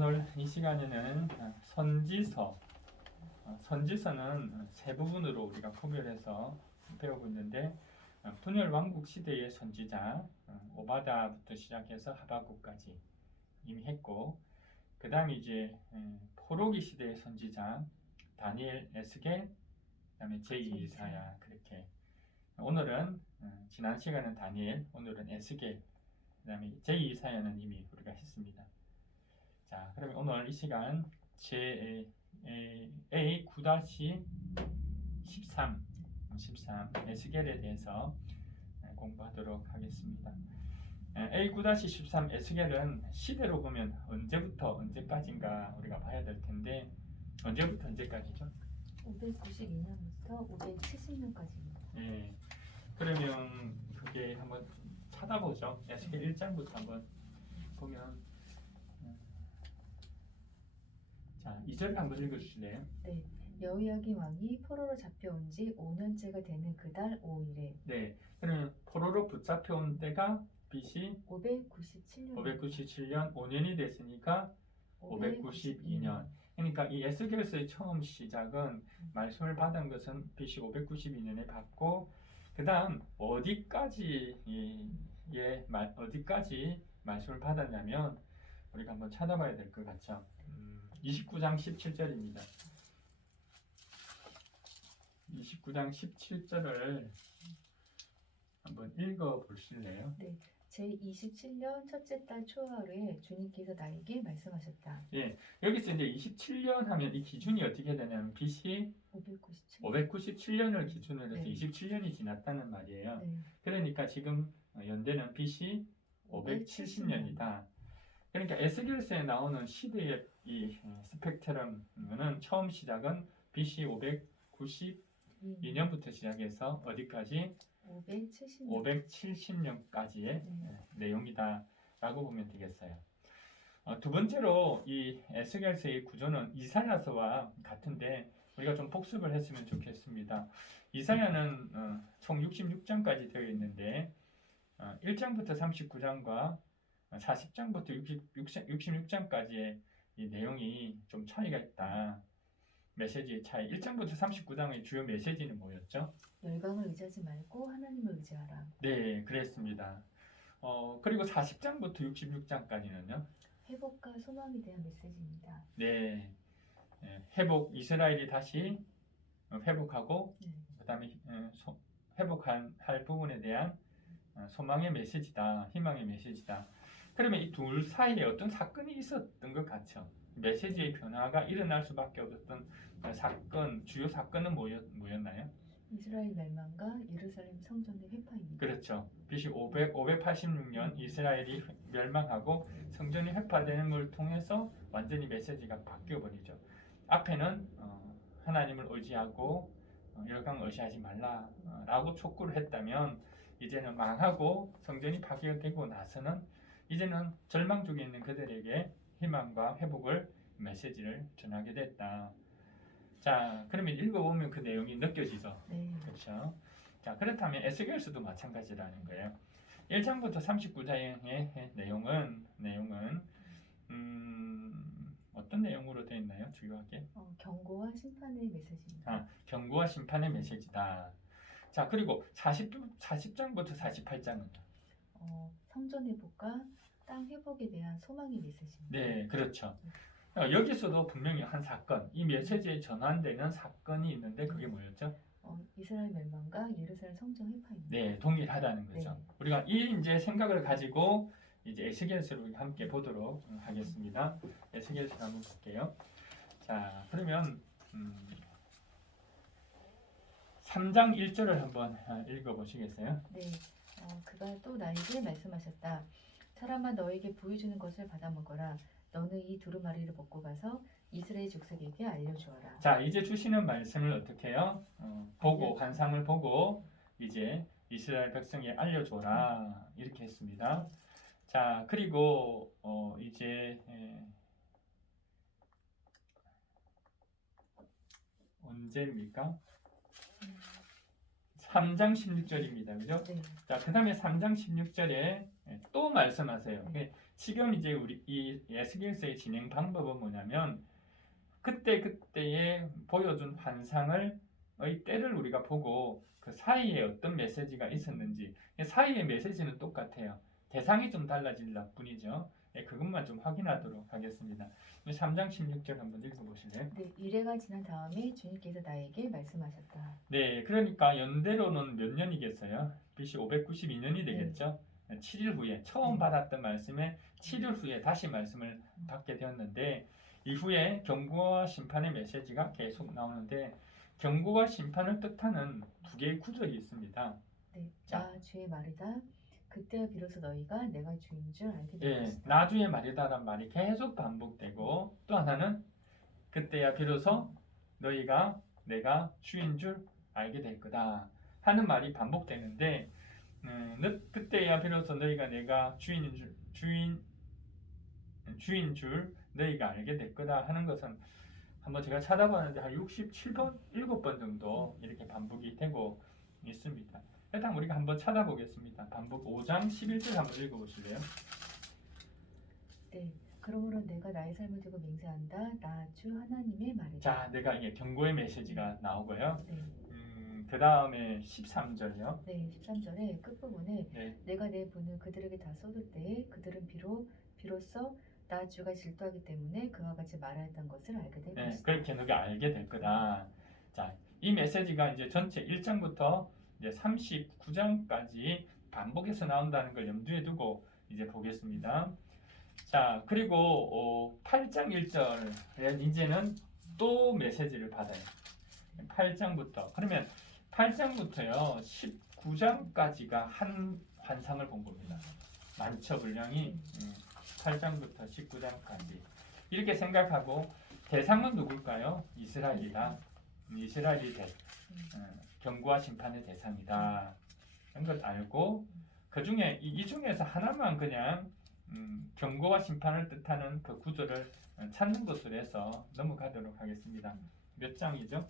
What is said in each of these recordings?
오늘 이 시간에는 선지서는 세 부분으로 우리가 구별해서 배우고 있는데 분열 왕국 시대의 선지자 오바다부터 시작해서 하박국까지 이미 했고, 그 다음에 이제 포로기 시대의 선지자 다니엘, 에스겔, 그 다음에 제2 이사야, 그렇게. 오늘은 지난 시간은 다니엘, 오늘은 에스겔, 그 다음에 제2 이사야는 이미 우리가 했습니다. 자, 그러면 오늘 이 시간 A9-13 에스겔에 대해서 공부하도록 하겠습니다. A9-13 에스겔은 시대로 보면 언제부터 언제까지인가 우리가 봐야 될 텐데, 언제부터 언제까지죠? 592년부터 570년까지입니다. 예. 그러면 그게 한번 찾아보죠. 에스겔 1장부터 한번 보면, 자, 2절 한번 읽어주실래요? 네, 여호야긴 왕이 포로로 잡혀온 지 5년째가 되는 그달 5일에. 네. 그러면 포로로 붙잡혀온 때가 BC 597년. 597년 5년이 됐으니까 592년. 그러니까 이 에스겔서의 처음 시작은 말씀을 받은 것은 BC 592년에 받고, 그 다음 어디까지 말씀을 받았냐면 우리가 한번 찾아봐야 될 것 같죠. 29장 17절입니다. 29장 17절을 한번 읽어 보실래요? 네, 제27년 첫째 달 초하루에 주님께서 나에게 말씀하셨다. 예, 여기서 이제 27년 하면 이 기준이 어떻게 되냐면 BC 597년을 기준으로 해서 네. 27년이 지났다는 말이에요. 네, 그러니까 지금 연대는 BC 570년이다. 그러니까 에스겔서에 나오는 시대의 이 스펙트럼은 처음 시작은 BC 592년부터 시작해서 어디까지? 570년까지의 내용이다라고 보면 되겠어요. 두 번째로 이 에스겔서의 구조는 이사야서와 같은데 우리가 좀 복습을 했으면 좋겠습니다. 이사야는 총 66장까지 되어 있는데 1장부터 39장과 40장부터 66장까지의 이 내용이 좀 차이가 있다. 메시지의 차이. 1장부터 39장의 주요 메시지는 뭐였죠? 열강을 의지하지 말고 하나님을 의지하라. 네, 그랬습니다. 그리고 40장부터 66장까지는요? 회복과 소망에 대한 메시지입니다. 네, 회복, 이스라엘이 다시 회복하고 네. 그 다음에 회복할 부분에 대한 소망의 메시지다, 희망의 메시지다. 그러면 이 둘 사이에 어떤 사건이 있었던 것 같죠? 메시지의 변화가 일어날 수밖에 없었던 주요 사건은 뭐였나요? 이스라엘 멸망과 예루살렘 성전의 회파입니다. 그렇죠. BC 586년 이스라엘이 멸망하고 성전이 회파되는 걸 통해서 완전히 메시지가 바뀌어버리죠. 앞에는 하나님을 의지하고 열강을 의지하지 말라라고 촉구를 했다면, 이제는 망하고 성전이 파괴되고 나서는 이제는 절망 중에 있는 그들에게 희망과 회복을 메시지를 전하게 됐다. 자, 그러면 읽어보면 그 내용이 느껴지죠. 네. 그렇죠. 자, 그렇다면 에스겔서도 마찬가지라는 거예요. 1장부터 39장의 내용은 어떤 내용으로 되어 있나요? 주요하게? 경고와 심판의 메시지입니다. 경고와 심판의 메시지다. 자, 그리고 40장부터 48장은 성전 회복과 땅 회복에 대한 소망의 메시지입니다. 네, 그렇죠. 여기서도 분명히 한 사건, 이 메시지에 전환되는 사건이 있는데 그게 뭐였죠? 이스라엘 멸망과 예루살렘 성전 회파입니다. 네, 동일하다는 거죠. 네. 우리가 이 이제 생각을 가지고 이제 에스겔서를 함께 보도록 하겠습니다. 에스겔서 한번 볼게요. 자, 그러면 3장 1절을 한번 읽어보시겠어요? 네, 그가 또 나에게 말씀하셨다. 사람아, 너에게 보여주는 것을 받아 먹어라. 너는 이 두루마리를 먹고 가서 이스라엘 족속에게 알려주어라. 자, 이제 주시는 말씀을 어떻게 해요? 보고 환상을 보고 이제 이스라엘 백성에 알려줘라 이렇게 했습니다. 자, 그리고 이제 언제입니까? 3장 16절입니다. 그죠? 네, 자, 그 다음에 3장 16절에 또 말씀하세요. 네. 지금 이제 우리 이 에스겔서의 진행 방법은 뭐냐면 그때에 보여준 환상의 때를 우리가 보고 그 사이에 어떤 메시지가 있었는지 사이의 메시지는 똑같아요. 대상이 좀 달라질 뿐이죠. 그것만 좀 확인하도록 하겠습니다. 3장 16절 한번 읽어보실래요? 네, 이래가 지난 다음에 주님께서 나에게 말씀하셨다. 네, 그러니까 연대로는 몇 년이겠어요? BC 592년이 되겠죠? 7일 후에 처음 네. 받았던 말씀에 7일 후에 다시 말씀을 받게 되었는데 이후에 경고와 심판의 메시지가 계속 나오는데 경고와 심판을 뜻하는 두 개의 구절이 있습니다. 네, 자. 나 주의 말이다. 그때야 비로소 너희가 내가 주인 줄 알게 될 예, 것이다. 나주의 말이다란 말이 계속 반복되고 또 하나는 그때야 비로소 너희가 내가 주인 줄 알게 될 거다 하는 말이 반복되는데 그때야 비로소 너희가 내가 주인 줄 너희가 알게 될 거다 하는 것은 한번 제가 찾아봤는데 한 67번, 7번 정도 이렇게 반복이 되고 있습니다. 일단 우리가 한번 찾아보겠습니다. 반복 5장 11절 한번 읽어보실래요? 네, 그러므로 내가 나의 삶을 두고 맹세한다. 나 주 하나님의 말이다. 자, 내가 이게 경고의 메시지가 나오고요. 네, 그 다음에 13절이요. 네, 13절의 끝부분에 네. 내가 내 분을 그들에게 다 쏟을 때에 그들은 비로소 나 주가 질투하기 때문에 그와 같이 말하였던 것을 알게 될 네, 것이다. 그렇게 너가 알게 될 거다. 자, 이 메시지가 이제 전체 1장부터 이제 39장까지 반복해서 나온다는 걸 염두에 두고 이제 보겠습니다. 자, 그리고 8장 1절에 이제는 또 메시지를 받아요. 8장부터. 그러면 8장부터요, 19장까지가 한 환상을 본 겁니다. 만처분량이 8장부터 19장까지. 이렇게 생각하고 대상은 누굴까요? 이스라엘이다. 이스라엘이 경고와 심판의 대상이다. 이런 걸 알고 그 중에 이 중에서 하나만 그냥 경고와 심판을 뜻하는 그 구절을 찾는 것으로 해서 넘어가도록 하겠습니다. 몇 장이죠?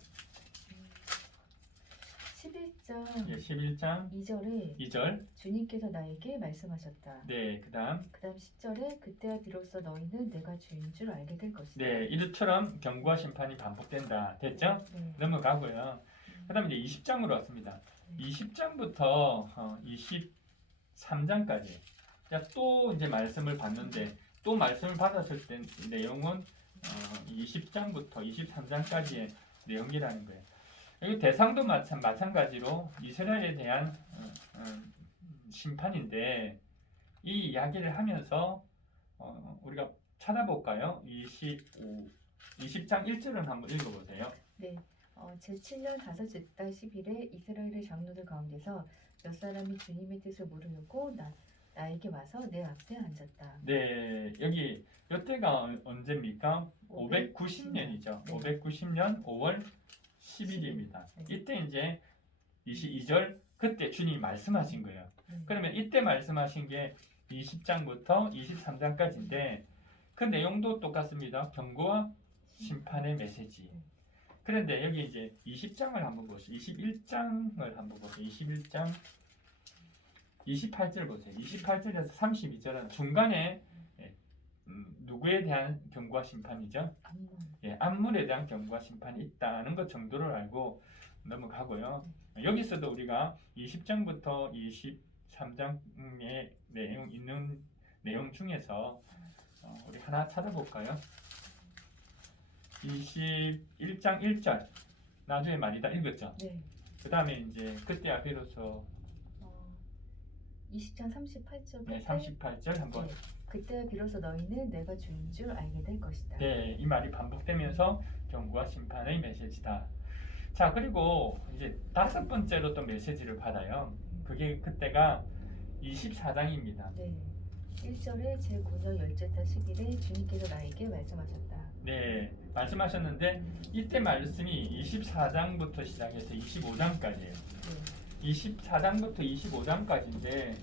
11장 예, 11장 2절에 2절. 주님께서 나에게 말씀하셨다. 네, 그다음 10절에 그때야 비로소 너희는 내가 주인 줄 알게 될 것이다. 네, 이처럼 경고와 심판이 반복된다. 됐죠? 네. 넘어가고요. 그다음에 이제 20장으로 왔습니다. 20장부터 23장까지. 또 이제 말씀을 받는데 또 말씀을 받았을 때 내용은 20장부터 23장까지의 내용이라는 거예요. 여기 대상도 마찬가지로 이스라엘에 대한 심판인데 이 이야기를 하면서 우리가 찾아볼까요? 20장 1절은 한번 읽어보세요. 네, 제7년 5달 10일에 이스라엘의 장로들 가운데서 몇 사람이 주님의 뜻을 모르고 나에게 와서 내 앞에 앉았다. 네, 여기 이때가 언제입니까? 590년이죠. 네. 590년 5월 10일입니다. 네. 이때 이제 22절 그때 주님이 말씀하신 거예요. 그러면 이때 말씀하신 게 20장부터 23장까지인데 그 내용도 똑같습니다. 경고와 심판의 메시지. 그런데 여기 이제 20장을 한번 보세요. 21장을 한번 보세요. 21장 28절 보세요. 28절에서 32절은 중간에 누구에 대한 경고와 심판이죠? 암문에 대한 경고와 심판이 있다는 것 정도를 알고 넘어가고요. 여기서도 우리가 20장부터 23장의 있는 내용 중에서 우리 하나 찾아볼까요? 21장 1절 나주의 말이다 읽었죠? 네. 그 다음에 이제 그때야 비로소 20장 38절 네, 38절 한번 네. 그때 비로소 너희는 내가 주인 줄 알게 될 것이다. 네, 이 말이 반복되면서 경고와 심판의 메시지다. 자, 그리고 이제 5번째로 또 메시지를 받아요. 그때가 24장입니다. 네. 1절에 제9년 열째 달 10일에 주님께서 나에게 말씀하셨다. 네, 말씀하셨는데 이때 말씀이 24장부터 시작해서 25장까지예요. 네. 24장부터 25장까지인데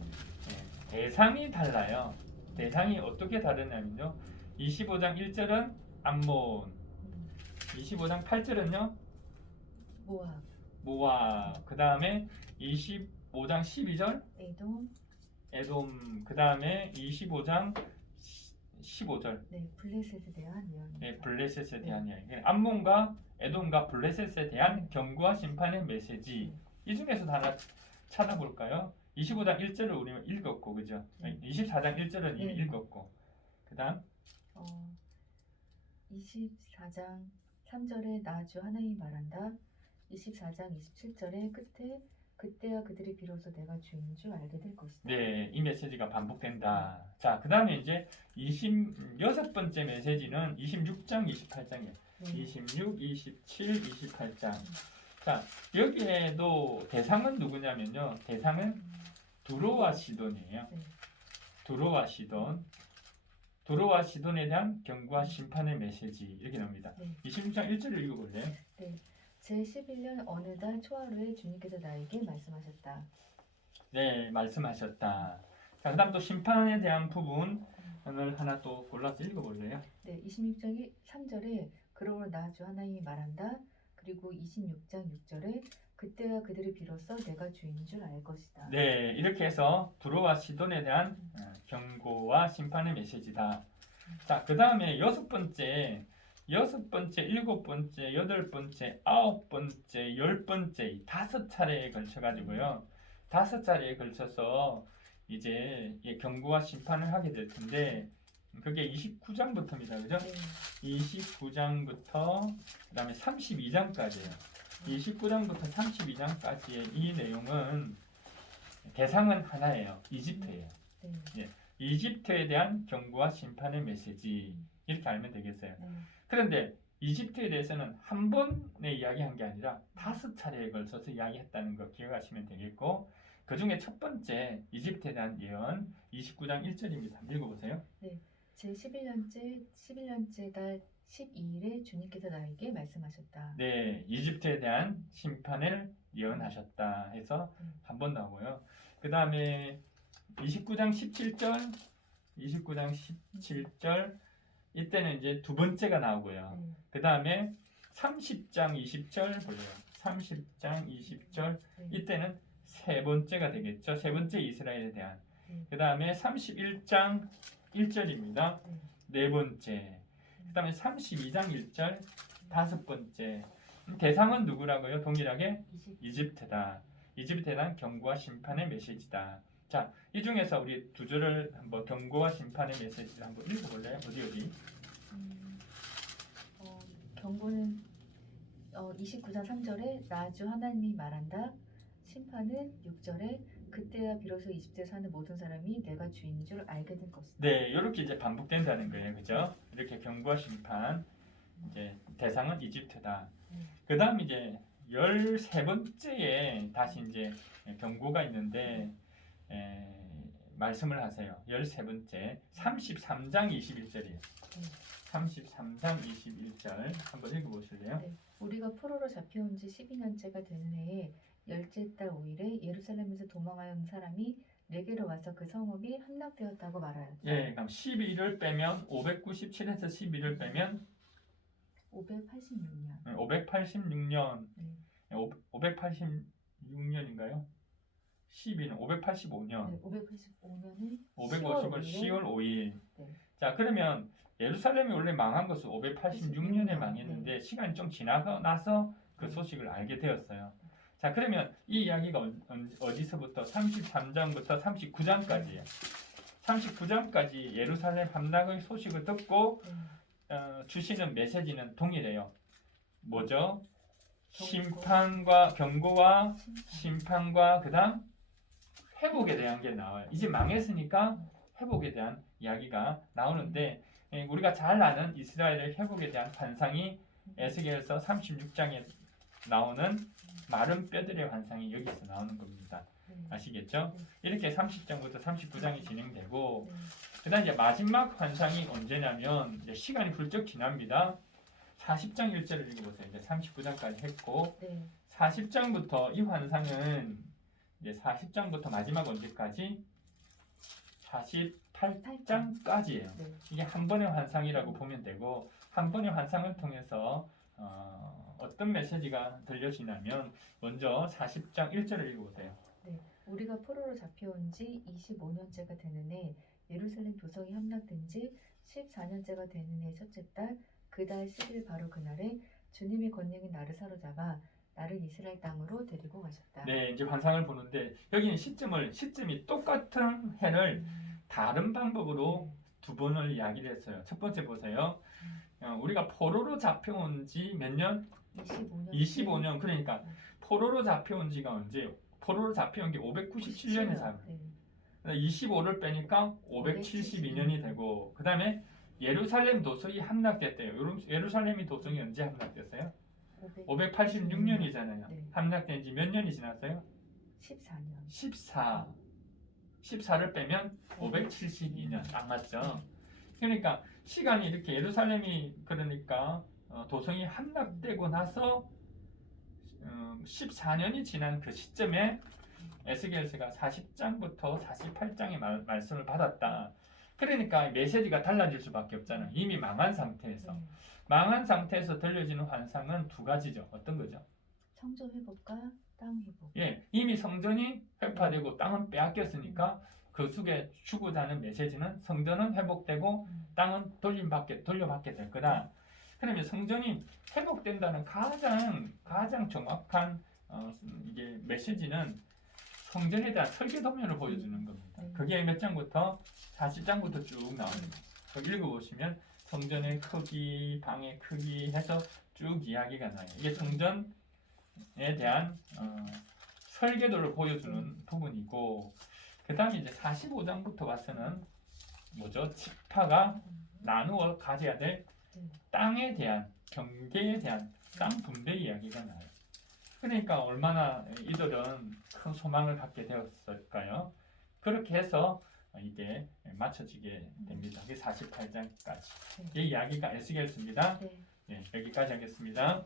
대상이 달라요. 대상이 어떻게 다르냐면요. 25장 1절은 암몬, 25장 8절은요. 모압, 그 다음에 25장 12절 에돔, 에돔 그 다음에 25장 15절 네, 블레셋에 대한 예언입니다. 네, 블레셋에 대한 이야기. 암몬과 에돔과 블레셋에 대한 경고와 심판의 메시지. 이 중에서 하나 찾아볼까요? 25장 1절을 우리가 읽었고, 그죠? 24장 1절은 이미 네. 읽었고, 그 다음 24장 3절에 나 주 하나님이 말한다. 24장 27절에 끝에 그때야 그들이 비로소 내가 주인 줄 알게 될 것이다. 네, 이 메시지가 반복된다. 자, 그 다음에 이제 26번째 메시지는 26장 28장이에요. 네. 26, 27, 28장. 자, 여기에도 대상은 누구냐면요. 대상은 두로와 시돈이에요. 네. 두로와 시돈. 두로와 시돈에 대한 경고와 심판의 메시지 이렇게 나옵니다. 네. 26장 1절을 읽어볼래요? 제11년 어느 달 초하루에 주님께서 나에게 말씀하셨다. 네, 말씀하셨다. 자, 그 다음 또 심판에 대한 부분을 하나 또 골라서 읽어볼래요? 네, 26장 3절에 그러므로 나 주 하나님이 말한다. 그리고 26장 6절에 그때야 그들이 비로소 내가 주인 줄 알 것이다. 네, 이렇게 해서 두로와 시돈에 대한 경고와 심판의 메시지다. 자, 그 다음에 여섯 번째, 일곱 번째, 여덟 번째, 아홉 번째, 열 번째, 5차례에 걸쳐가지고요. 5차례에 걸쳐서 이제 경고와 심판을 하게 될 텐데, 그게 29장부터입니다. 그죠? 네. 29장부터 그 다음에 32장까지예요. 29장부터 32장까지의 이 내용은 대상은 하나예요. 이집트예요. 네. 이집트에 대한 경고와 심판의 메시지 이렇게 알면 되겠어요. 네. 그런데 이집트에 대해서는 한 번에 이야기한 게 아니라 5차례에 걸쳐서 이야기했다는 거 기억하시면 되겠고, 그 중에 첫 번째 이집트에 대한 예언 29장 1절입니다. 한번 읽어보세요. 제11년째 달 12일에 주님께서 나에게 말씀하셨다. 네, 이집트에 대한 심판을 예언하셨다 해서 한 번 나오고요. 그 다음에 29장 17절, 29장 17절 이때는 이제 두 번째가 나오고요. 그 다음에 30장 20절 볼래요. 30장 20절 이때는 세 번째가 되겠죠. 세 번째 이스라엘에 대한. 그 다음에 31장 1절입니다. 네 번째. 그 다음에 32장 1절 다섯 번째. 대상은 누구라고요? 동일하게 이집트다. 이집트에 대한 경고와 심판의 메시지다. 자, 이 중에서 우리 두 줄을 한번 경고와 심판의 메시지를 한번 읽어볼래요? 어디? 경고는 29장 3절에 나 주 하나님이 말한다. 심판은 6절에 그때야 비로소 이집트에 사는 모든 사람이 내가 주인 줄 알게 될 것이다. 네, 이렇게 이제 반복된다는 거예요, 그죠? 이렇게 경고와 심판, 이제 대상은 이집트다. 그 다음 이제 13번째에 다시 이제 경고가 있는데 말씀을 하세요. 13번째 33장 21절이에요. 33장 21절 한번 읽어보실래요? 네. 우리가 포로로 잡혀온 지 12년째가 되는 해에 열째 달 5일에 예루살렘에서 도망하여 사람이 내게로 와서 그 성읍이 함락되었다고 말하였다. 예, 그럼 12를 빼면 597에서 12를 빼면 586년. 586년. 네. 586년인가요? 12는 585년. 네, 585년은 550은 10월 5일. 네. 자, 그러면 예루살렘이 원래 망한 것은 586년에 망했는데 시간이 좀 지나고 나서 그 소식을 알게 되었어요. 자, 그러면 이 이야기가 어디서부터 33장부터 39장까지예요. 39장까지 예루살렘 함락의 소식을 듣고 주시는 메시지는 동일해요. 뭐죠? 경고와 심판과 그다음 회복에 대한 게 나와요. 이제 망했으니까 회복에 대한 이야기가 나오는데 우리가 잘 아는 이스라엘의 회복에 대한 환상이 에스겔서 36장에 나오는 마른 뼈들의 환상이 여기서 나오는 겁니다. 아시겠죠? 이렇게 30장부터 39장이 진행되고 그다음 이제 마지막 환상이 언제냐면 이제 시간이 훌쩍 지납니다. 40장 1절을 읽어보세요. 이제 39장까지 했고 40장부터 이 환상은 이제 40장부터 마지막 언제까지? 48장까지예요. 이게 한 번의 환상이라고 보면 되고 한 번의 환상을 통해서 어떤 메시지가 들려지냐면 먼저 40장 1절을 읽어보세요. 우리가 포로로 잡혀온 지 25년째가 되는 해 예루살렘 도성이 함락된 지 14년째가 되는 해 첫째 달 그 달 10일 바로 그날에 주님의 권능이 나를 사로잡아 나를 이스라엘 땅으로 데리고 가셨다. 네, 이제 환상을 보는데 여기는 시점이 똑같은 해를 다른 방법으로 두 번을 이야기를 했어요. 첫 번째 보세요. 우리가 포로로 잡혀온 지 몇 년? 25년. 25년. 그러니까 포로로 잡혀온 지가 언제? 포로로 잡혀온 게 597년에 살. 네. 25를 빼니까 572년이 되고 그 다음에 예루살렘 도성이 함락됐대요. 예루살렘이 도성이 언제 함락됐어요? 586년이잖아요. 네. 함락된 지 몇 년이 지났어요? 14년. 14를 빼면 572년. 딱 맞죠? 그러니까 시간이 이렇게 예루살렘이 그러니까 도성이 함락되고 나서 14년이 지난 그 시점에 에스겔서가 40장부터 48장의 말씀을 받았다. 그러니까 메시지가 달라질 수밖에 없잖아요. 이미 망한 상태에서. 네. 망한 상태에서 들려지는 환상은 두 가지죠. 어떤 거죠? 성전 회복과 땅 회복. 예, 이미 성전이 회파되고 땅은 빼앗겼으니까 그 속에 주고자 하는 메시지는 성전은 회복되고 땅은 돌려받게 될 거다. 그러면 성전이 회복된다는 가장 정확한 이게 메시지는 성전에 대한 설계 도면을 보여주는 겁니다. 그게 몇 장부터 40장부터 쭉 나옵니다. 읽어보시면 성전의 크기, 방의 크기 해서 쭉 이야기가 나요. 이게 성전에 대한 설계도를 보여주는 부분이고 그 다음에 이제 45장부터 와서는 뭐죠? 지파가 나누어 가져야 될 땅에 대한 경계에 대한 땅 분배 이야기가 나요. 그러니까 얼마나 이들은 큰 소망을 갖게 되었을까요? 그렇게 해서 이게 맞춰지게 됩니다. 이게 48장까지. 이 이야기가 에스겔서입니다. 네. 네, 여기까지 하겠습니다.